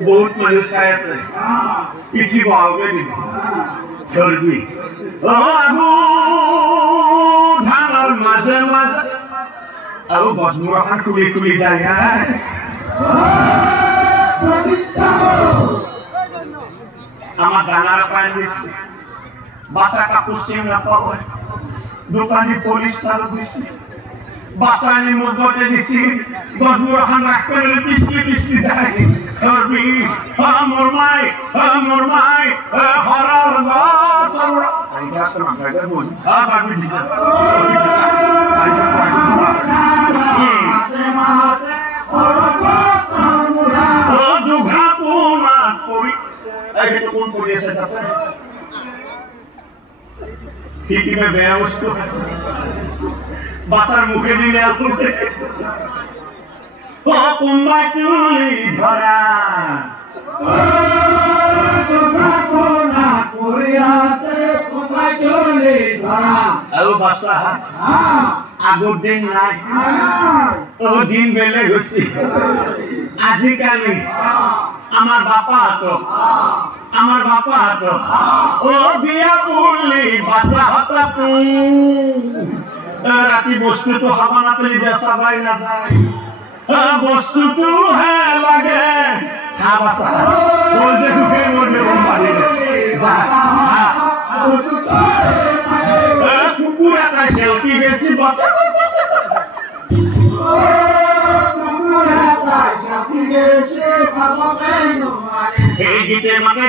बहुत मनुष्य पिछी भाव झरबी धानर माजे माजे अब गजमुराखान खुली खुली जाए আমার ডাঙার পায় দিচ্ছি বাসা কাপড় সিং না পাবো দোকানি পুলিশ তার দিচ্ছি বাসানি মধ্যে দিচ্ছি গজমুরাখান রাখ করে পিছলি পিছলি যায় ধরবি মোর মাই হরার গাছ আইগা তো মাগাটা বল বাবি দিতে বাসার মুখে দিলে ধরা আগর দিন নাই ও দিন বেলে গেছি আজিকালি আমার বাপা হাত ও বিয়া পড়লি বাসা হাতা রাতি বস্তু তো খাবা না পেলে বেচা বাই না যায় বস্তুটো হে লাগে কুকুর এটা সেলকি বেশি বসে এই গীতে মানে